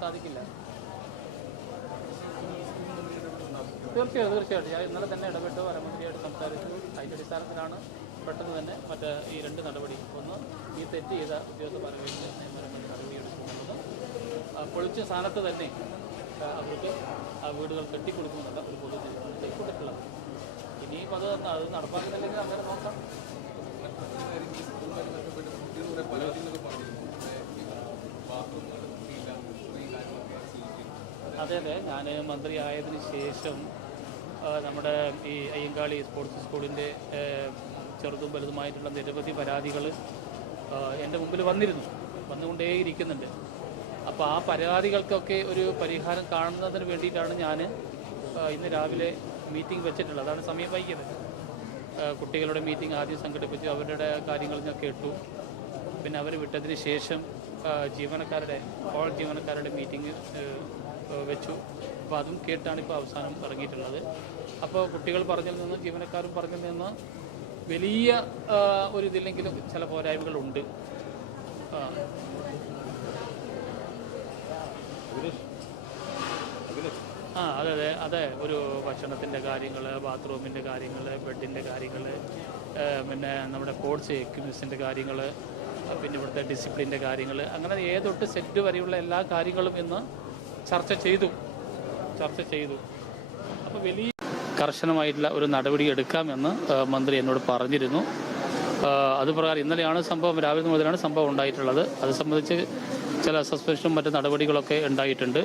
സാധിക്കില്ല. തീർച്ചയായും തീർച്ചയായിട്ടും. ഞാൻ ഇന്നലെ തന്നെ ഇടപെട്ട്. വനമന്ത്രിയായിട്ട് സംസാരിച്ചു. അതിന്റെ അടിസ്ഥാനത്തിലാണ് പെട്ടെന്ന് തന്നെ മറ്റേ ഈ രണ്ട് നടപടി ഒന്ന് ഈ തെറ്റ് ചെയ്ത ഉദ്യോഗസ്ഥ നിയമപരമായ നടപടിയെടുക്കുന്നുള്ളത് ആ, പൊളിച്ച സ്ഥാനത്ത് തന്നെ അവർക്ക് ആ വീടുകൾ കെട്ടിക്കൊടുക്കുന്നുണ്ട് ഒരു പൊതു കൊടുത്തിട്ടുള്ളത് ഇനിയും അത് അത് നടപ്പാക്കുന്നില്ലെങ്കിൽ അങ്ങനെ നോക്കാം. അതെ അതെ. ഞാൻ മന്ത്രിയായതിന് ശേഷം നമ്മുടെ ഈ അയ്യങ്കാളി സ്പോർട്സ് സ്കൂളിന്റെ ചെറുതും വലുതുമായിട്ടുള്ള നിരവധി പരാതികൾ എന്റെ മുമ്പിൽ വന്നിരുന്നു. വന്നുകൊണ്ടേയിരിക്കുന്നുണ്ട്. അപ്പോൾ ആ പരാതികൾക്കൊക്കെ ഒരു പരിഹാരം കാണുന്നതിന് വേണ്ടിയിട്ടാണ് ഞാൻ ഇന്ന് രാവിലെ മീറ്റിംഗ് വെച്ചിട്ടുള്ളത്. അതാണ് സമയം വൈകിയത്. കുട്ടികളുടെ മീറ്റിംഗ് ആദ്യം സംഘടിപ്പിച്ചു. അവരുടെ കാര്യങ്ങൾ ഞാൻ കേട്ടു. പിന്നെ അവർ വിട്ടതിന് ശേഷം ജീവനക്കാരുടെ ഓൾ ജീവനക്കാരുടെ മീറ്റിംഗ് വെച്ചു. അപ്പോൾ അതും കേട്ടാണ് ഇപ്പോൾ അവസാനം ഇറങ്ങിയിട്ടുള്ളത്. അപ്പോൾ കുട്ടികൾ പറഞ്ഞിൽ നിന്ന് ജീവനക്കാരും പറഞ്ഞിൽ നിന്ന് വലിയ ഒരു ഇതില്ലെങ്കിലും ചില പോരായ്മകളുണ്ട് ആ. ആ അതെ അതെ അതെ. ഒരു ഭക്ഷണത്തിന്റെ കാര്യങ്ങൾ ബാത്റൂമിന്റെ കാര്യങ്ങൾ ബെഡിന്റെ കാര്യങ്ങൾ പിന്നെ നമ്മുടെ സ്പോർട്സ് എക്യുപ്മെൻസിന്റെ കാര്യങ്ങൾ പിന്നെ ഇവിടുത്തെ ഡിസിപ്ലിന്റെ കാര്യങ്ങൾ. അങ്ങനെ ഏതൊട്ട് സെറ്റ് വരെയുള്ള എല്ലാ കാര്യങ്ങളും ഇന്ന് ചർച്ച ചെയ്തു. ചർച്ച ചെയ്തു. അപ്പോൾ വലിയ കർശനമായിട്ടുള്ള ഒരു നടപടി എടുക്കാമെന്ന് മന്ത്രി എന്നോട് പറഞ്ഞിരുന്നു. അതുപ്രകാരം അത് ഇന്നലെയാണ് സംഭവം രാവിലെ മുതലാണ് സംഭവം ഉണ്ടായിട്ടുള്ളത്. അത് സംബന്ധിച്ച് ചില സസ്പെൻഷനും മറ്റു നടപടികളൊക്കെ ഉണ്ടായിട്ടുണ്ട്.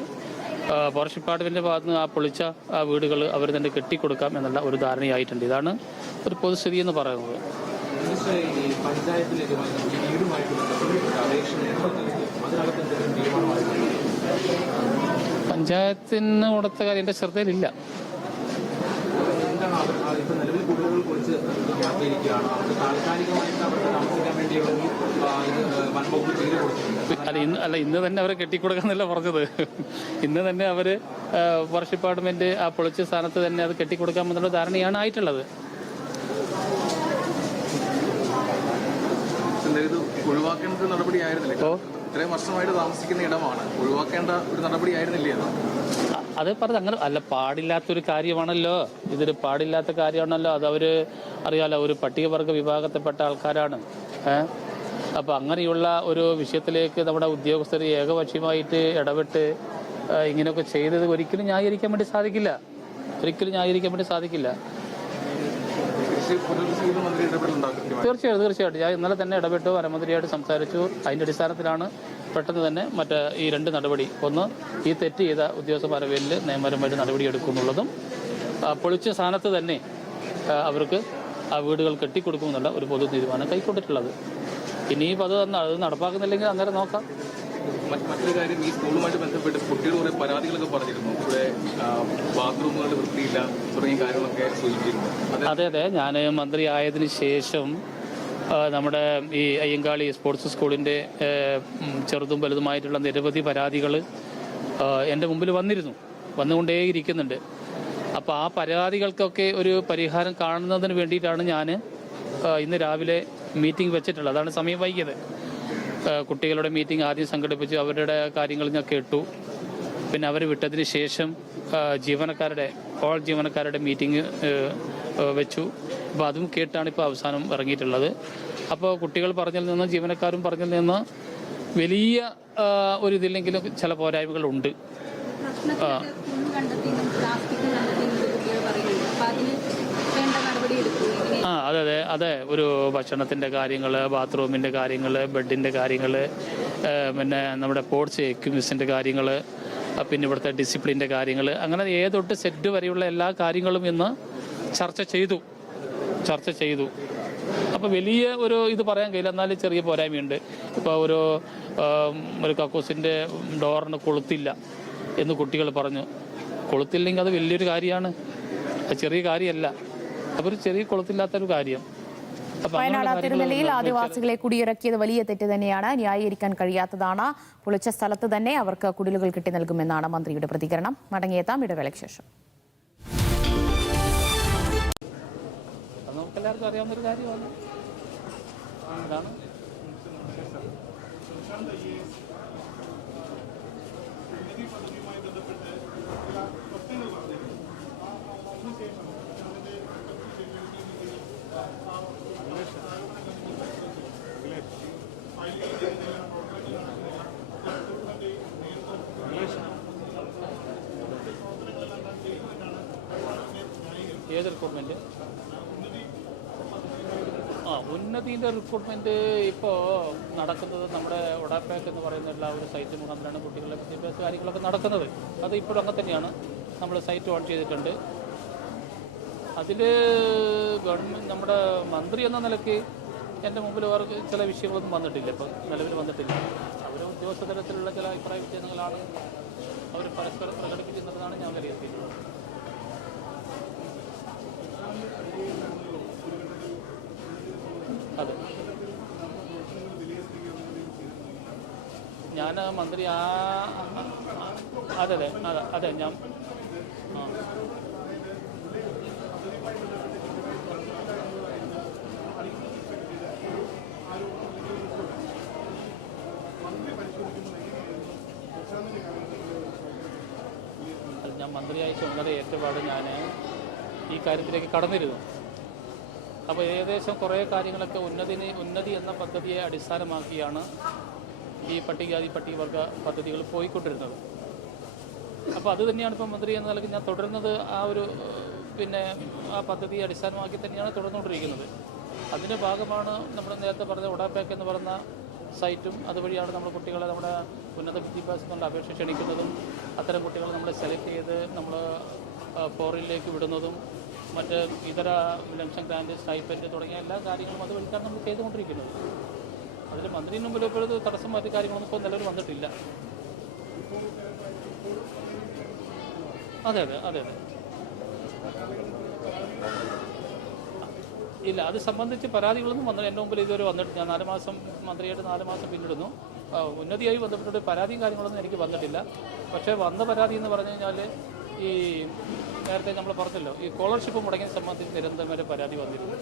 ഫോറസ്റ്റ് ഡിപ്പാർട്ട്മെന്റിന്റെ ഭാഗത്ത് നിന്ന് ആ പൊളിച്ച ആ വീടുകൾ അവർ തന്നെ കെട്ടിക്കൊടുക്കാം എന്നുള്ള ഒരു ധാരണയായിട്ടുണ്ട്. ഇതാണ് ഒരു പൊതുസ്ഥിതി എന്ന് പറയുന്നത്. പഞ്ചായത്തിലേക്ക് പഞ്ചായത്തിന് കൊടുത്ത കാര്യം എന്റെ ശ്രദ്ധയിലില്ല. അല്ല ഇന്ന് അല്ല ഇന്ന് തന്നെ അവരെ കെട്ടിക്കൊടുക്കാന്നല്ല പറഞ്ഞത്. ഇന്ന് തന്നെ അവർ ഫോറസ്റ്റ് ഡിപ്പാർട്ട്മെന്റ് ആ പൊളിച്ച സ്ഥാനത്ത് തന്നെ അത് കെട്ടിക്കൊടുക്കാമെന്നുള്ള ധാരണയാണ് ആയിട്ടുള്ളത്. ഒഴിവാക്കേണ്ട നടപടിയായിരുന്നില്ല. ഇത്രയും വർഷമായിട്ട് താമസിക്കുന്ന ഇടമാണ്. ഒഴിവാക്കേണ്ട ഒരു നടപടിയായിരുന്നില്ലേ അത്? പറഞ്ഞ അങ്ങനെ അല്ല പാടില്ലാത്തൊരു കാര്യമാണല്ലോ. ഇതൊരു പാടില്ലാത്ത കാര്യമാണല്ലോ. അത് അവർ അറിയാലോ ഒരു പട്ടികവർഗ വിഭാഗത്തിൽപ്പെട്ട ആൾക്കാരാണ്. ഏഹ് അപ്പൊ അങ്ങനെയുള്ള ഒരു വിഷയത്തിലേക്ക് നമ്മുടെ ഉദ്യോഗസ്ഥർ ഏകപക്ഷീയമായിട്ട് ഇടപെട്ട് ഇങ്ങനെയൊക്കെ ചെയ്തത് ഒരിക്കലും ന്യായീകരിക്കാൻ വേണ്ടി സാധിക്കില്ല. ഒരിക്കലും ന്യായീകരിക്കാൻ വേണ്ടി സാധിക്കില്ല കൃഷി പുനരുദ്ധി ചെയ്ത് മന്ത്രി ഇടപെടലുണ്ടാകും കൃത്യമായി തീർച്ചയായിട്ടും തീർച്ചയായിട്ടും. ഞാൻ ഇന്നലെ തന്നെ ഇടപെട്ടു വനമന്ത്രിയായിട്ട് സംസാരിച്ചു. അതിന്റെ അടിസ്ഥാനത്തിലാണ് പെട്ടെന്ന് തന്നെ മറ്റേ ഈ രണ്ട് നടപടി. ഒന്ന് ഈ തെറ്റ് ചെയ്ത ഉദ്യോഗസ്ഥന്മാരുടെ പേരിൽ നിയമപരമായിട്ട് നടപടി എടുക്കുന്നുള്ളതും പൊളിച്ച സ്ഥാനത്ത് തന്നെ അവർക്ക് ആ വീടുകൾ കെട്ടിക്കൊടുക്കുമെന്നുള്ള ഒരു പൊതു തീരുമാനം കൈക്കൊണ്ടിട്ടുള്ളത്. ഇനിയിപ്പോൾ അത് അത് നടപ്പാക്കുന്നില്ലെങ്കിൽ അന്നേരം നോക്കാം. മറ്റൊരു കാര്യം ഈ സ്കൂളുമായിട്ട് ബന്ധപ്പെട്ട് കുട്ടികൾ കുറെ പരാതികളൊക്കെ പറഞ്ഞിരുന്നു. ഇവിടെ ബാത്റൂമുകളുടെ വൃത്തിയില്ല തുടങ്ങിയ കാര്യങ്ങളൊക്കെ സൂചിപ്പിച്ചിരുന്നു. അതെ അതെ ഞാൻ മന്ത്രി ആയതിനു ശേഷം നമ്മുടെ ഈ അയ്യങ്കാളി സ്പോർട്സ് സ്കൂളിന്റെ ചെറുതും വലുതുമായിട്ടുള്ള നിരവധി പരാതികൾ എന്റെ മുമ്പിൽ വന്നിരുന്നു. വന്നുകൊണ്ടേയിരിക്കുന്നുണ്ട്. അപ്പോൾ ആ പരാതികൾക്കൊക്കെ ഒരു പരിഹാരം കാണുന്നതിന് വേണ്ടിയിട്ടാണ് ഞാൻ ഇന്ന് രാവിലെ മീറ്റിംഗ് വെച്ചിട്ടുള്ളത്. അതാണ് സമയം വൈകിയത്. കുട്ടികളുടെ മീറ്റിംഗ് ആദ്യം സംഘടിപ്പിച്ചു. അവരുടെ കാര്യങ്ങൾ ഞാൻ കേട്ടു പിന്നെ അവർ വിട്ടതിന് ശേഷം ജീവനക്കാരുടെ ഓൾ ജീവനക്കാരുടെ മീറ്റിംഗ് വെച്ചു. അപ്പോൾ അതും കേട്ടാണ് ഇപ്പോൾ അവസാനം ഇറങ്ങിയിട്ടുള്ളത്. അപ്പോൾ കുട്ടികൾ പറഞ്ഞതിൽ നിന്ന് ജീവനക്കാരും പറഞ്ഞതിൽ നിന്ന് വലിയ ഒരു ഇതില്ലെങ്കിലും ചില പോരായ്മകളുണ്ട് ആ. അതെ അതെ അതെ. ഒരു ഭക്ഷണത്തിന്റെ കാര്യങ്ങൾ ബാത്റൂമിന്റെ കാര്യങ്ങൾ ബെഡിന്റെ കാര്യങ്ങൾ പിന്നെ നമ്മുടെ സ്പോർട്സ് എക്യുപ്മെൻസിന്റെ കാര്യങ്ങൾ പിന്നെ ഇവിടുത്തെ ഡിസിപ്ലിന്റെ കാര്യങ്ങൾ അങ്ങനെ ഏതൊട്ട് സെറ്റ് വരെയുള്ള എല്ലാ കാര്യങ്ങളും ഇന്ന് ചർച്ച ചെയ്തു. ചർച്ച ചെയ്തു. അപ്പോൾ വലിയ ഒരു ഇത് പറയാൻ കഴിയില്ല. എന്നാലും ചെറിയ പോരായ്മയുണ്ട്. ഇപ്പോൾ ഒരു ഒരു കക്കൂസിന്റെ ഡോറിന് കൊളുത്തില്ല. എന്ന് കുട്ടികൾ പറഞ്ഞു. കൊളുത്തില്ലെങ്കിൽ അത് വലിയൊരു കാര്യമാണ്. അത് ചെറിയ കാര്യമല്ല. അപ്പൊ ഒരു ചെറിയ കൊളുത്തില്ലാത്തൊരു കാര്യം. വയനാട് തിരുനെല്ലിയിൽ ആദിവാസികളെ കുടിയിറക്കിയത് വലിയ തെറ്റ് തന്നെയാണ്. ന്യായീകരിക്കാൻ കഴിയാത്തതാണ്. പൊളിച്ച സ്ഥലത്ത് തന്നെ അവർക്ക് കുടിലുകൾ കിട്ടി നൽകുമെന്നാണ് മന്ത്രിയുടെ പ്രതികരണം. മടങ്ങിയെത്താം ഇടവേളയ്ക്ക് ശേഷം. നമുക്കെല്ലാവർക്കും അറിയാവുന്ന ഒരു കാര്യമാണ്. ബന്ധപ്പെട്ട് ചില പ്രശ്നങ്ങൾ പറഞ്ഞിരുന്നു അതിനുശേഷം അതിന്റെ ഏതൊരു ഗവൺമെന്റ് ഉന്നതിന്റെ റിക്രൂട്ട്മെന്റ് ഇപ്പോൾ നടക്കുന്നത് നമ്മുടെ ഒഡാപാക്ക് എന്ന് പറയുന്ന എല്ലാ ഒരു സൈറ്റ് മുഖാന്തരമാണ് കുട്ടികളുടെ വിദ്യാഭ്യാസ കാര്യങ്ങളൊക്കെ നടക്കുന്നത്. അത് ഇപ്പോഴും അങ്ങനെ തന്നെയാണ്. നമ്മൾ സൈറ്റ് ഓൺ ചെയ്തിട്ടുണ്ട്. അതിൽ ഗവൺമെന്റ് നമ്മുടെ മന്ത്രി എന്ന നിലയ്ക്ക് എന്റെ മുമ്പിൽ അവർക്ക് ചില വിഷയങ്ങളൊന്നും വന്നിട്ടില്ല. ഇപ്പോൾ നിലവിൽ വന്നിട്ടില്ല. അവർ ഉദ്യോഗസ്ഥ തലത്തിലുള്ള ചില അഭിപ്രായ വ്യത്യാസങ്ങളാണ് അവർ പരസ്പരം പ്രകടിപ്പിക്കുന്നതെന്നാണ് ഞാൻ വിലയിരുത്തിയിട്ടുള്ളത് അതെ. ഞാൻ മന്ത്രി ആ അതെ അതെ അതെ അതെ ഞാൻ ആ. ഞാൻ മന്ത്രിയായി ചുമതല ഏറ്റപാട് ഞാൻ ഈ കാര്യത്തിലേക്ക് കടന്നിരുന്നു. അപ്പോൾ ഏകദേശം കുറേ കാര്യങ്ങളൊക്കെ ഉന്നതിന് ഉന്നതി എന്ന പദ്ധതിയെ അടിസ്ഥാനമാക്കിയാണ് ഈ പട്ടികജാതി പട്ടികവർഗ പദ്ധതികൾ പോയിക്കൊണ്ടിരുന്നത്. അപ്പോൾ അത് തന്നെയാണ് ഇപ്പോൾ മന്ത്രി എന്ന നിലയ്ക്ക് ഞാൻ തുടരുന്നത്. ആ ഒരു പിന്നെ ആ പദ്ധതിയെ അടിസ്ഥാനമാക്കി തന്നെയാണ് തുടർന്നുകൊണ്ടിരിക്കുന്നത്. അതിന്റെ ഭാഗമാണ് നമ്മൾ നേരത്തെ പറഞ്ഞ ഉടാപാക്ക് എന്ന് പറയുന്ന സൈറ്റും അതുവഴിയാണ് നമ്മൾ കുട്ടികളെ നമ്മുടെ ഉന്നത വിദ്യാഭ്യാസത്തിനുള്ള അപേക്ഷ ക്ഷണിക്കുന്നതും അത്തരം കുട്ടികളെ നമ്മൾ സെലക്ട് ചെയ്ത് നമ്മൾ ഫോറിനിലേക്ക് വിടുന്നതും മറ്റ് ഇതര ലംശം ഗ്രാൻഡ് സ്റ്റൈപ്പൻഡ് തുടങ്ങിയ എല്ലാ കാര്യങ്ങളും അത് വഴിക്കാണ് നമ്മൾ ചെയ്തുകൊണ്ടിരിക്കുന്നത് അതിൽ മന്ത്രിന് മുമ്പിൽ ഇപ്പോൾ തടസ്സം മറ്റു കാര്യങ്ങളൊന്നും ഇപ്പോൾ നിലവിൽ വന്നിട്ടില്ല. അതെ അതെ അതെ അതെ. ഇല്ല അത് സംബന്ധിച്ച് പരാതികളൊന്നും വന്നു എന്റെ മുമ്പിൽ ഇതുവരെ വന്നിട്ട് ഞാൻ നാല് മാസം മന്ത്രിയായിട്ട് നാല് മാസം പിന്നിടുന്നു. ഉന്നതിയായി ബന്ധപ്പെട്ടിട്ട് പരാതിയും കാര്യങ്ങളൊന്നും എനിക്ക് വന്നിട്ടില്ല. പക്ഷേ വന്ന പരാതി എന്ന് പറഞ്ഞു കഴിഞ്ഞാൽ ഈ നേരത്തെ നമ്മൾ പറഞ്ഞല്ലോ ഈ സ്കോളർഷിപ്പ് മുടങ്ങിയ സംബന്ധിച്ച് നിരന്തരം പരാതി വന്നിരുന്നു.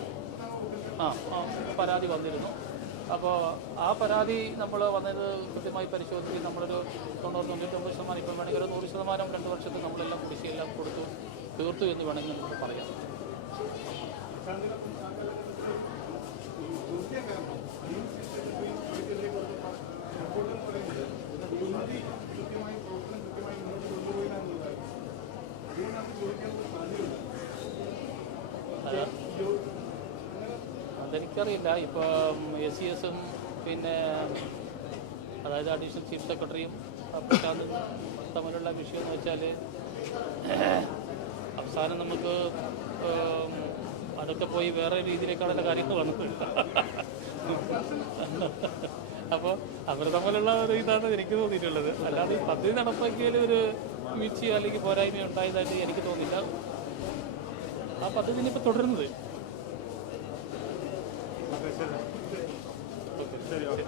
ആ പരാതി വന്നിരുന്നു. അപ്പോൾ ആ പരാതി നമ്മൾ വന്നത് കൃത്യമായി പരിശോധിച്ച് നമ്മളൊരു തൊണ്ണൂറ് തൊണ്ണൂറ്റൊമ്പത് ശതമാനം ഇപ്പോൾ വേണമെങ്കിൽ ഒരു നൂറ് ശതമാനം രണ്ട് വർഷത്തിൽ നമ്മളെല്ലാം കുടിശ്ശിയെല്ലാം കൊടുത്തു തീർത്തു എന്ന് വേണമെങ്കിൽ നമുക്ക് പറയാം. അതെനിക്കറിയില്ല. ഇപ്പം എസ് സി എസും പിന്നെ അതായത് അഡീഷണൽ ചീഫ് സെക്രട്ടറിയും പ്രശാന്തും തമ്മിലുള്ള വിഷയം എന്ന് വെച്ചാൽ അവസാനം നമുക്ക് അതൊക്കെ പോയി വേറെ രീതിയിലേക്കാണല്ലോ കാര്യങ്ങൾ വന്നത്. അപ്പോൾ അവർ തമ്മിലുള്ള ഒരു ഇതാണ് എനിക്ക് തോന്നിയിട്ടുള്ളത്. അല്ലാതെ ഈ പദ്ധതി നടപ്പാക്കിയാലും ഒരു വീഴ്ചയോ അല്ലെങ്കിൽ പോരായ്മയോ ഉണ്ടായതായിട്ട് എനിക്ക് തോന്നില്ല. ആ പദ്ധതി ഇനിയിപ്പോൾ തുടരുന്നത്. ശരി.